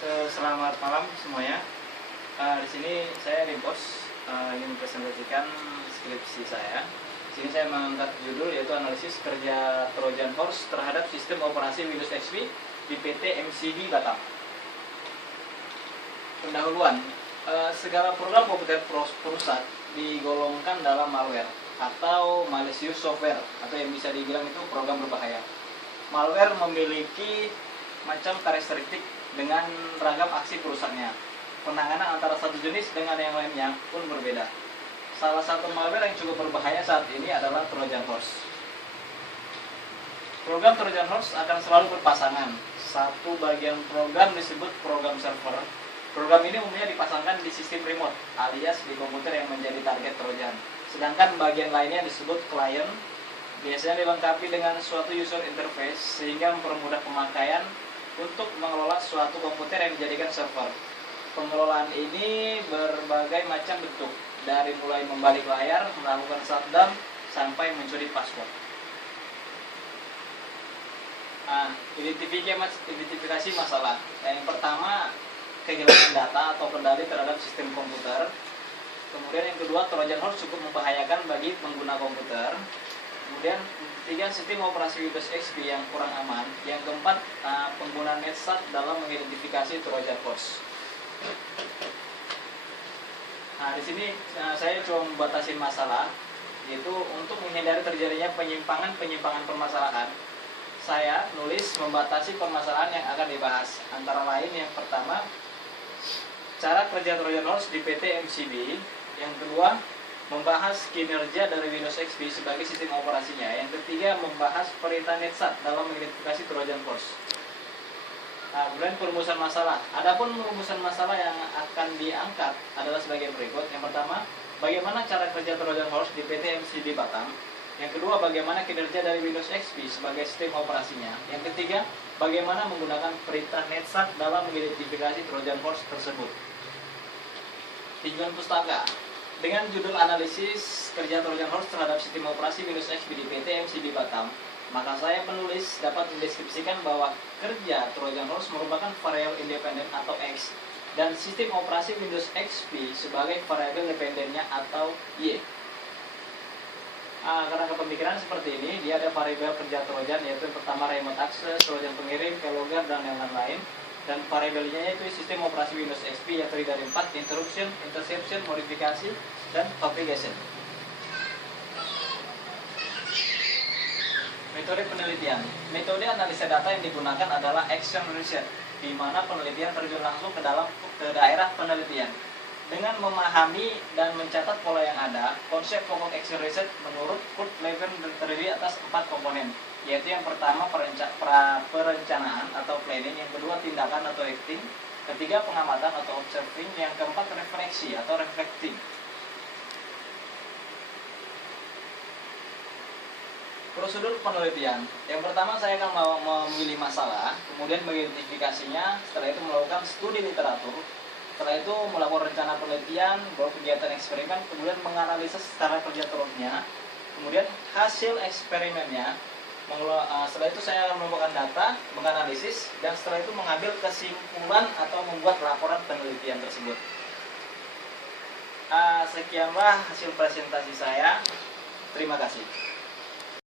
Selamat malam semuanya. Di sini saya Limpos ingin presentasikan skripsi saya. Di sini saya mengangkat judul yaitu analisis kerja Trojan Horse terhadap sistem operasi Windows XP di PT MCD Batam. Pendahuluan, segala program komputer perusak digolongkan dalam malware atau malicious software atau yang bisa dibilang itu program berbahaya. Malware memiliki macam karakteristik dengan ragam aksi perusaknya. Penanganan antara satu jenis dengan yang lainnya pun berbeda. Salah satu malware yang cukup berbahaya saat ini adalah Trojan Horse. Program Trojan Horse akan selalu berpasangan. Satu bagian program disebut program server. Program ini umumnya dipasangkan di sistem remote alias di komputer yang menjadi target Trojan. Sedangkan bagian lainnya disebut client, biasanya dilengkapi dengan suatu user interface sehingga mempermudah pemakaian untuk mengelola suatu komputer yang dijadikan server. Pengelolaan ini berbagai macam bentuk, dari mulai membalik layar, melakukan shutdown, sampai mencuri password. Identifikasi masalah. Yang pertama, kehilangan data atau kendali terhadap sistem komputer. Kemudian yang kedua, Trojan Horse cukup membahayakan bagi pengguna komputer. Kemudian ketiga, sistem operasi Windows XP yang kurang aman. Yang keempat, penggunaan NetSat dalam mengidentifikasi Trojan Horse. Di sini saya coba membatasi masalah, yaitu untuk menghindari terjadinya penyimpangan permasalahan. Saya nulis membatasi permasalahan yang akan dibahas. Antara lain yang pertama, cara kerja Trojan Horse di PT MCD. Yang kedua, membahas kinerja dari Windows XP sebagai sistem operasinya. Yang ketiga, membahas perintah NetSat dalam mengidentifikasi Trojan Horse. Kemudian perumusan masalah. Adapun perumusan masalah yang akan diangkat adalah sebagai berikut. Yang pertama, bagaimana cara kerja Trojan Horse di PT MCD Batam. Yang kedua, bagaimana kinerja dari Windows XP sebagai sistem operasinya. Yang ketiga, bagaimana menggunakan perintah NetSat dalam mengidentifikasi Trojan Horse tersebut. Tinjauan pustaka. Dengan judul analisis kerja Trojan Horse terhadap sistem operasi Windows XP di PT MCD Batam, maka saya penulis dapat mendeskripsikan bahwa kerja Trojan Horse merupakan variabel independen atau X dan sistem operasi Windows XP sebagai variabel dependennya atau Y. Karena kepemikiran seperti ini, dia ada variabel kerja Trojan, yaitu yang pertama remote access, Trojan pengirim, keylogger, dan yang lain-lain. Dan variabelnya itu sistem operasi Windows XP yang terdiri dari 4, interruption, interception, modifikasi, dan propagation. Metode penelitian. Metode analisa data yang digunakan adalah action research, di mana penelitian terjun langsung ke daerah penelitian. Dengan memahami dan mencatat pola yang ada, konsep pokok action research menurut Kurt Lewin terdiri atas 4 komponen, yaitu yang pertama perencanaan atau planning, yang kedua tindakan atau acting, ketiga pengamatan atau observing, yang keempat refleksi atau reflecting. Prosedur penelitian. Yang pertama, saya akan memilih masalah, kemudian mengidentifikasinya, setelah itu melakukan studi literatur, setelah itu melakukan rencana penelitian, baru kegiatan eksperimen, kemudian menganalisis secara kerja terusnya, kemudian hasil eksperimennya. Setelah itu saya akan mengumpulkan data, menganalisis, dan setelah itu mengambil kesimpulan atau membuat laporan penelitian tersebut. Sekianlah hasil presentasi saya. Terima kasih.